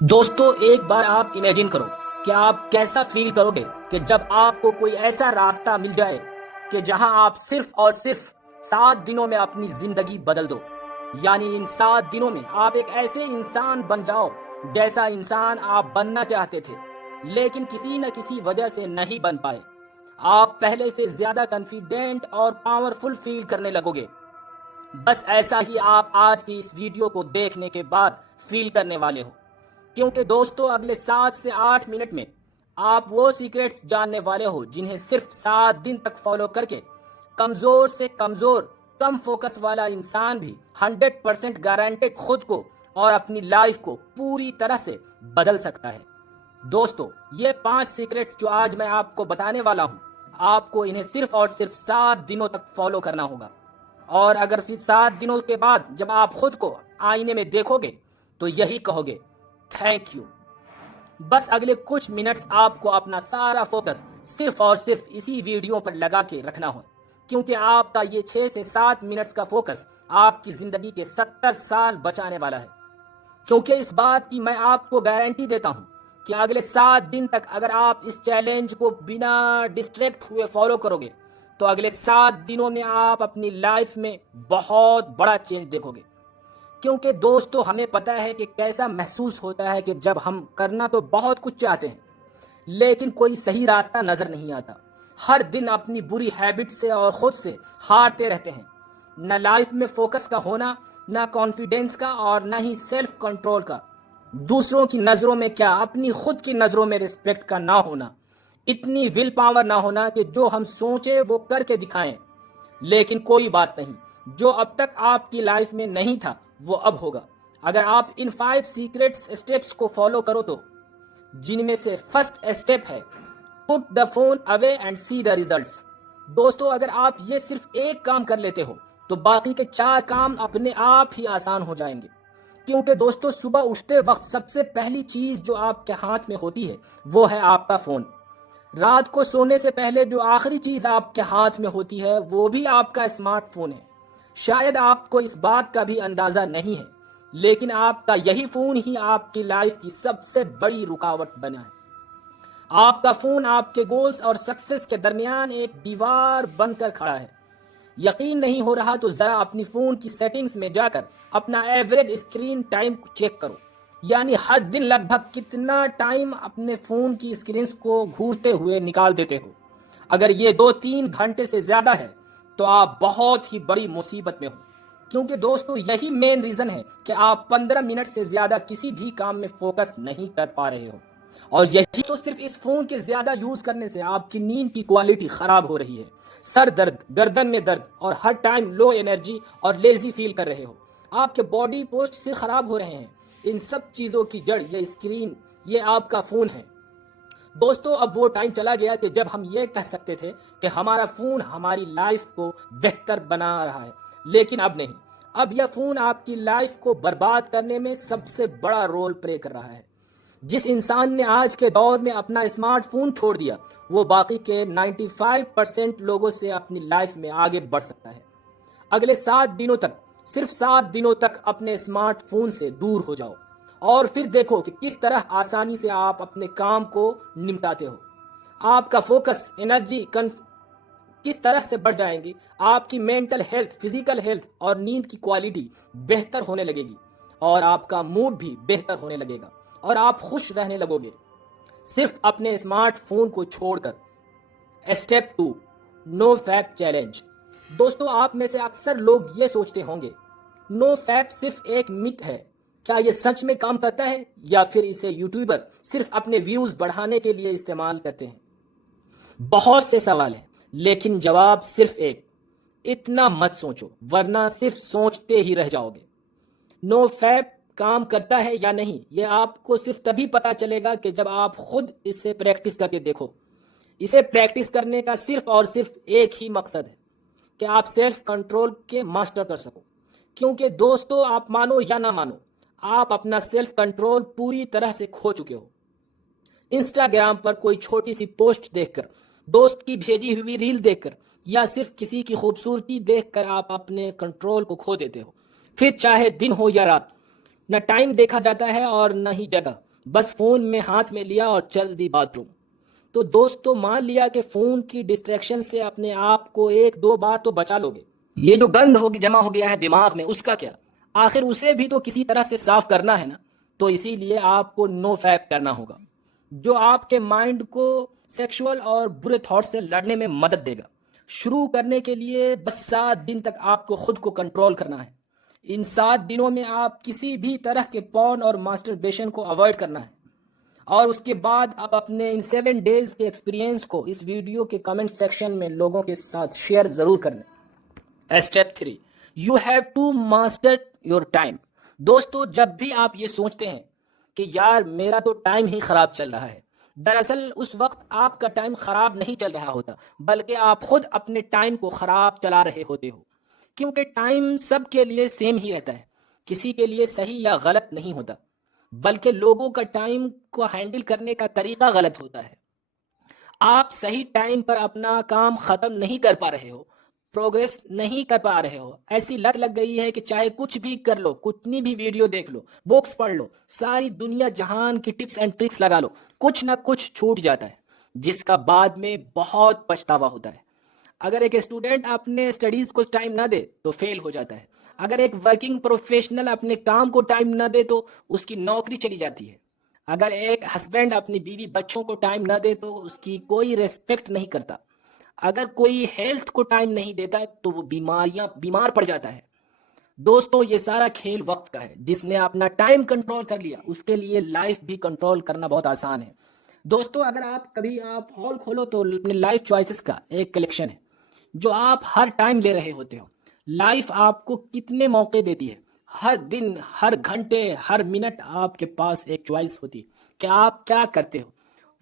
دوستو ایک بار آپ امیجن کرو کہ آپ کیسا فیل کرو گے کہ جب آپ کو کوئی ایسا راستہ مل جائے کہ جہاں آپ صرف اور صرف 7 دنوں میں اپنی زندگی بدل دو. یعنی ان 7 دنوں میں آپ ایک ایسے انسان بن جاؤ جیسا انسان آپ بننا چاہتے تھے لیکن کسی نہ کسی وجہ سے نہیں بن پائے. آپ پہلے سے زیادہ کانفیڈنٹ اور پاورفل فیل کرنے لگو گے. بس ایسا ہی آپ آج کی اس ویڈیو کو دیکھنے کے بعد فیل کرنے والے ہو، کیونکہ دوستو اگلے 7 سے 8 منٹ میں آپ وہ سیکریٹس جاننے والے ہو جنہیں صرف 7 دن تک فالو کر کے کمزور سے کمزور کم فوکس والا انسان بھی 100% گارنٹیڈ خود کو اور اپنی لائف کو پوری طرح سے بدل سکتا ہے. دوستو یہ 5 سیکریٹس جو آج میں آپ کو بتانے والا ہوں، آپ کو انہیں صرف اور صرف 7 دنوں تک فالو کرنا ہوگا. اور اگر پھر 7 دنوں کے بعد جب آپ خود کو آئینے میں دیکھو گے تو یہی کہو گے، تھینک یو. بس اگلے کچھ منٹس آپ کو اپنا سارا فوکس صرف اور صرف اسی ویڈیو پر لگا کے رکھنا ہو، کیونکہ آپ کا یہ 6 سے 7 منٹس کا فوکس آپ کی زندگی کے 70 سال بچانے والا ہے. کیونکہ اس بات کی میں آپ کو گارنٹی دیتا ہوں کہ اگلے 7 دن تک اگر آپ اس چیلنج کو بنا ڈسٹریکٹ ہوئے فالو کرو گے تو اگلے 7 دنوں میں آپ اپنی لائف میں بہت بڑا چینج دیکھو گے. کیونکہ دوستو ہمیں پتہ ہے کہ کیسا محسوس ہوتا ہے کہ جب ہم کرنا تو بہت کچھ چاہتے ہیں لیکن کوئی صحیح راستہ نظر نہیں آتا. ہر دن اپنی بری ہیبٹ سے اور خود سے ہارتے رہتے ہیں. نہ لائف میں فوکس کا ہونا، نہ کانفیڈنس کا، اور نہ ہی سیلف کنٹرول کا. دوسروں کی نظروں میں کیا اپنی خود کی نظروں میں رسپیکٹ کا نہ ہونا. اتنی ول پاور نہ ہونا کہ جو ہم سوچیں وہ کر کے دکھائیں. لیکن کوئی بات نہیں، جو اب تک آپ کی لائف میں نہیں تھا وہ اب ہوگا اگر آپ ان 5 سیکریٹس اسٹیپس کو فالو کرو تو. جن میں سے فرسٹ اسٹیپ ہے put the phone away and see the results. دوستو اگر آپ یہ صرف ایک کام کر لیتے ہو تو باقی کے 4 کام اپنے آپ ہی آسان ہو جائیں گے. کیونکہ دوستو صبح اٹھتے وقت سب سے پہلی چیز جو آپ کے ہاتھ میں ہوتی ہے وہ ہے آپ کا فون. رات کو سونے سے پہلے جو آخری چیز آپ کے ہاتھ میں ہوتی ہے وہ بھی آپ کا اسمارٹ فون ہے. شاید آپ کو اس بات کا بھی اندازہ نہیں ہے لیکن آپ کا یہی فون ہی آپ کی لائف کی سب سے بڑی رکاوٹ بنا ہے. آپ کا فون آپ کے گولز اور سکسس کے درمیان ایک دیوار بن کر کھڑا ہے. یقین نہیں ہو رہا تو ذرا اپنی فون کی سیٹنگز میں جا کر اپنا ایوریج اسکرین ٹائم چیک کرو. یعنی ہر دن لگ بھگ کتنا ٹائم اپنے فون کی اسکرینز کو گھورتے ہوئے نکال دیتے ہو. اگر یہ 2-3 گھنٹے سے زیادہ ہے تو آپ بہت ہی بڑی مصیبت میں ہو. کیونکہ دوستو یہی مین ریزن ہے کہ آپ 15 منٹ سے زیادہ کسی بھی کام میں فوکس نہیں کر پا رہے ہو. اور یہی تو صرف اس فون کے زیادہ یوز کرنے سے آپ کی نیند کی کوالٹی خراب ہو رہی ہے. سر درد، گردن میں درد، اور ہر ٹائم لو انرجی اور لیزی فیل کر رہے ہو. آپ کے باڈی پوسچر خراب ہو رہے ہیں. ان سب چیزوں کی جڑ یہ اسکرین، یہ آپ کا فون ہے. دوستو اب وہ ٹائم چلا گیا کہ جب ہم یہ کہہ سکتے تھے کہ ہمارا فون ہماری لائف کو بہتر بنا رہا ہے، لیکن اب نہیں. اب یہ فون آپ کی لائف کو برباد کرنے میں سب سے بڑا رول پلے کر رہا ہے. جس انسان نے آج کے دور میں اپنا اسمارٹ فون چھوڑ دیا وہ باقی کے 95% لوگوں سے اپنی لائف میں آگے بڑھ سکتا ہے. اگلے 7 دنوں تک، صرف 7 دنوں تک اپنے اسمارٹ فون سے دور ہو جاؤ اور پھر دیکھو کہ کس طرح آسانی سے آپ اپنے کام کو نمٹاتے ہو. آپ کا فوکس، انرجی کس طرح سے بڑھ جائیں گی. آپ کی مینٹل ہیلتھ، فزیکل ہیلتھ اور نیند کی کوالٹی بہتر ہونے لگے گی اور آپ کا موڈ بھی بہتر ہونے لگے گا اور آپ خوش رہنے لگو گے صرف اپنے اسمارٹ فون کو چھوڑ کر. اسٹیپ 2، نو فیپ چیلنج. دوستو آپ میں سے اکثر لوگ یہ سوچتے ہوں گے نو فیپ صرف ایک مت ہے. کیا یہ سچ میں کام کرتا ہے یا پھر اسے یوٹیوبر صرف اپنے ویوز بڑھانے کے لیے استعمال کرتے ہیں؟ بہت سے سوال ہیں لیکن جواب صرف ایک: اتنا مت سوچو ورنہ صرف سوچتے ہی رہ جاؤ گے. نو فیپ کام کرتا ہے یا نہیں یہ آپ کو صرف تبھی پتا چلے گا کہ جب آپ خود اسے پریکٹس کر کے دیکھو. اسے پریکٹس کرنے کا صرف اور صرف ایک ہی مقصد ہے کہ آپ سیلف کنٹرول کے ماسٹر کر سکو. کیونکہ دوستو آپ مانو یا نہ مانو آپ اپنا سیلف کنٹرول پوری طرح سے کھو چکے ہو. انسٹاگرام پر کوئی چھوٹی سی پوسٹ دیکھ کر، دوست کی بھیجی ہوئی ریل دیکھ کر یا صرف کسی کی خوبصورتی دیکھ کر آپ اپنے کنٹرول کو کھو دیتے ہو. پھر چاہے دن ہو یا رات، نہ ٹائم دیکھا جاتا ہے اور نہ ہی جگہ، بس فون میں ہاتھ میں لیا اور چل دی باتھ روم۔ تو دوستو مان لیا کہ فون کی ڈسٹریکشن سے اپنے آپ کو ایک دو بار تو بچا لو گے، یہ جو گند ہوگی جمع ہو گیا ہے دماغ میں اس کا کیا؟ آخر اسے بھی تو کسی طرح سے صاف کرنا ہے نا۔ تو اسی لیے آپ کو نو فیپ کرنا ہوگا، جو آپ کے مائنڈ کو سیکشول اور برے تھاٹ سے لڑنے میں مدد دے گا۔ شروع کرنے کے لیے بس 7 دن تک آپ کو خود کو کنٹرول کرنا ہے۔ ان 7 دنوں میں آپ کسی بھی طرح کے پورن اور ماسٹربیشن کو اوائڈ کرنا ہے، اور اس کے بعد آپ اپنے ان 7 ڈیز کے ایکسپیرینس کو اس ویڈیو کے کمنٹ سیکشن میں لوگوں کے ساتھ شیئر ضرور کرنا۔ Step 3، you have to master your time. دوستو جب بھی آپ یہ سوچتے ہیں کہ یار میرا تو ٹائم ہی خراب چل رہا ہے، دراصل اس وقت آپ کا ٹائم خراب نہیں چل رہا ہوتا، بلکہ آپ خود اپنے ٹائم کو خراب چلا رہے ہوتے ہو۔ کیونکہ ٹائم سب کے لیے سیم ہی رہتا ہے، کسی کے لیے صحیح یا غلط نہیں ہوتا، بلکہ لوگوں کا ٹائم کو ہینڈل کرنے کا طریقہ غلط ہوتا ہے۔ آپ صحیح ٹائم پر اپنا کام ختم نہیں کر پا رہے ہو، پروگریس نہیں کر پا رہے ہو، ایسی لت لگ گئی ہے کہ چاہے کچھ بھی کر لو، کتنی بھی ویڈیو دیکھ لو، بکس پڑھ لو، ساری دنیا جہان کی ٹپس اینڈ ٹرکس لگا لو، کچھ نہ کچھ چھوٹ جاتا ہے جس کا بعد میں بہت پچھتاوا ہوتا ہے۔ اگر ایک اسٹوڈنٹ اپنے اسٹڈیز کو ٹائم نہ دے تو فیل ہو جاتا ہے، اگر ایک ورکنگ پروفیشنل اپنے کام کو ٹائم نہ دے تو اس کی نوکری چلی جاتی ہے، اگر ایک ہسبینڈ اپنی بیوی بچوں کو ٹائم نہ دے تو اس کی کوئی ریسپیکٹ نہیں کرتا، اگر کوئی ہیلتھ کو ٹائم نہیں دیتا تو وہ بیمار پڑ جاتا ہے۔ دوستوں یہ سارا کھیل وقت کا ہے، جس نے اپنا ٹائم کنٹرول کر لیا اس کے لیے لائف بھی کنٹرول کرنا بہت آسان ہے۔ دوستوں اگر آپ ہال کھولو تو اپنے لائف چوائسز کا ایک کلیکشن ہے جو آپ ہر ٹائم لے رہے ہوتے ہو۔ لائف آپ کو کتنے موقع دیتی ہے، ہر دن، ہر گھنٹے، ہر منٹ آپ کے پاس ایک چوائس ہوتی ہے کہ آپ کیا کرتے ہو۔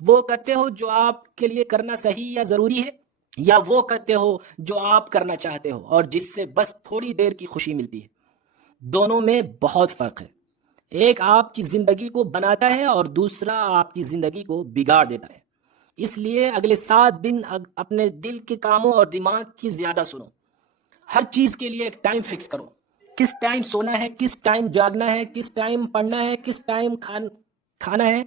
وہ کرتے ہو جو آپ کے لیے کرنا صحیح یا ضروری ہے، یا وہ کرتے ہو جو آپ کرنا چاہتے ہو اور جس سے بس تھوڑی دیر کی خوشی ملتی ہے۔ دونوں میں بہت فرق ہے، ایک آپ کی زندگی کو بناتا ہے اور دوسرا آپ کی زندگی کو بگاڑ دیتا ہے۔ اس لیے اگلے 7 دن اپنے دل کے کاموں اور دماغ کی زیادہ سنو۔ ہر چیز کے لیے ایک ٹائم فکس کرو، کس ٹائم سونا ہے، کس ٹائم جاگنا ہے، کس ٹائم پڑھنا ہے، کس ٹائم کھانا ہے۔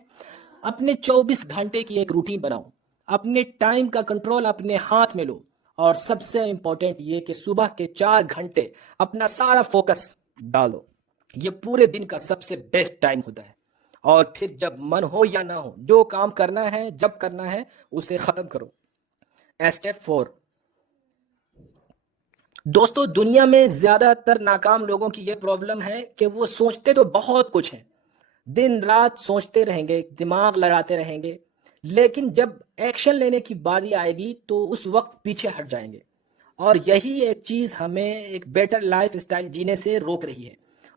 اپنے 24 گھنٹے کی ایک روٹین بناؤ، اپنے ٹائم کا کنٹرول اپنے ہاتھ میں لو، اور سب سے امپورٹنٹ یہ کہ صبح کے 4 گھنٹے اپنا سارا فوکس ڈالو۔ یہ پورے دن کا سب سے بیسٹ ٹائم ہوتا ہے، اور پھر جب من ہو یا نہ ہو جو کام کرنا ہے جب کرنا ہے اسے ختم کرو۔ اسٹیپ 4، دوستو دنیا میں زیادہ تر ناکام لوگوں کی یہ پرابلم ہے کہ وہ سوچتے تو بہت کچھ ہیں، دن رات سوچتے رہیں گے، دماغ لڑاتے رہیں گے، لیکن جب ایکشن لینے کی باری آئے گی تو اس وقت پیچھے ہٹ جائیں گے، اور یہی ایک چیز ہمیں ایک بیٹر لائف اسٹائل جینے سے روک رہی ہے،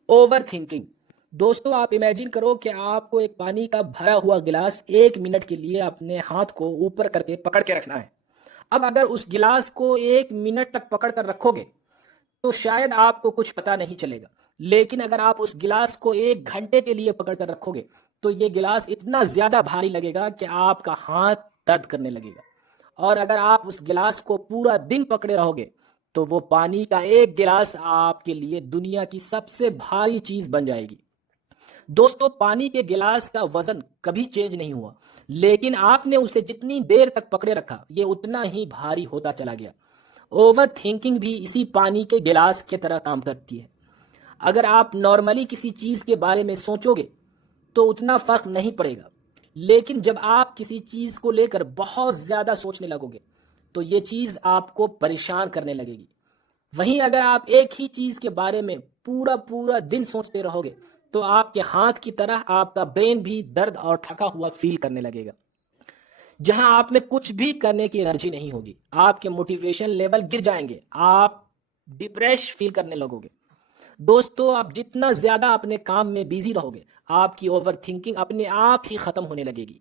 اوور تھنکنگ۔ دوستو آپ امیجن کرو کہ آپ کو ایک پانی کا بھرا ہوا گلاس 1 منٹ کے لیے اپنے ہاتھ کو اوپر کر کے پکڑ کے رکھنا ہے۔ اب اگر اس گلاس کو 1 منٹ تک پکڑ کر رکھو گے تو شاید آپ کو کچھ پتا نہیں چلے گا، لیکن اگر آپ اس گلاس کو 1 گھنٹے کے لیے پکڑ کر رکھو گے تو یہ گلاس اتنا زیادہ بھاری لگے گا کہ آپ کا ہاتھ درد کرنے لگے گا، اور اگر آپ اس گلاس کو پورا دن پکڑے رہو گے تو وہ پانی کا ایک گلاس آپ کے لیے دنیا کی سب سے بھاری چیز بن جائے گی۔ دوستو پانی کے گلاس کا وزن کبھی چینج نہیں ہوا، لیکن آپ نے اسے جتنی دیر تک پکڑے رکھا یہ اتنا ہی بھاری ہوتا چلا گیا۔ اوور تھنکنگ بھی اسی پانی کے گلاس کی طرح کام کرتی ہے۔ اگر آپ نارملی کسی چیز کے بارے میں سوچو گے تو اتنا فرق نہیں پڑے گا، لیکن جب آپ کسی چیز کو لے کر بہت زیادہ سوچنے لگو گے تو یہ چیز آپ کو پریشان کرنے لگے گی۔ وہیں اگر آپ ایک ہی چیز کے بارے میں پورا دن سوچتے رہو گے تو آپ کے ہاتھ کی طرح آپ کا برین بھی درد اور تھکا ہوا فیل کرنے لگے گا، جہاں آپ میں کچھ بھی کرنے کی انرجی نہیں ہوگی، آپ کے موٹیویشن لیول گر جائیں گے، آپ ڈپریش فیل کرنے لگو گے۔ دوستو آپ جتنا زیادہ اپنے کام میں بیزی رہو گے آپ کی اوور تھنکنگ اپنے آپ ہی ختم ہونے لگے گی،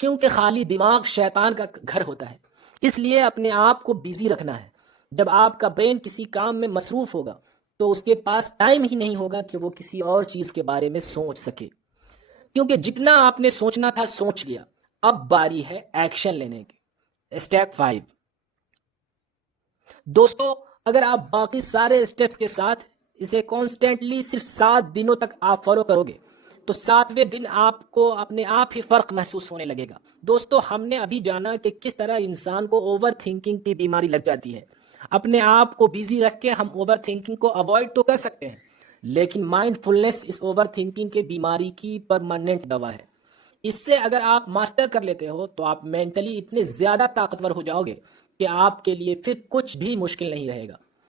کیونکہ خالی دماغ شیطان کا گھر ہوتا ہے، اس لیے اپنے آپ کو بیزی رکھنا ہے۔ جب آپ کا برین کسی کام میں مصروف ہوگا تو اس کے پاس ٹائم ہی نہیں ہوگا کہ وہ کسی اور چیز کے بارے میں سوچ سکے، کیونکہ جتنا آپ نے سوچنا تھا سوچ لیا، اب باری ہے ایکشن لینے کی۔ اسٹیپ 5، دوستو اگر آپ باقی سارے اسٹیپس کے ساتھ اسے کانسٹینٹلی صرف 7 دنوں تک آپ فالو کرو گے تو 7ویں دن آپ کو اپنے آپ ہی فرق محسوس ہونے لگے گا۔ دوستو، ہم نے ابھی جانا کہ کس طرح انسان کو اوور تھنکنگ کی بیماری لگ جاتی ہے۔ اپنے آپ کو بیزی رکھ کے ہم اوور تھنکنگ کو اوائڈ تو کر سکتے ہیں، لیکن مائنڈ فلنس اس اوور تھنکنگ کے بیماری کی پرماننٹ دوا ہے۔ اس سے اگر آپ ماسٹر کر لیتے ہو تو آپ مینٹلی اتنے زیادہ طاقتور ہو جاؤ گے کہ آپ کے لیے پھر کچھ بھی مشکل نہیں رہے گا۔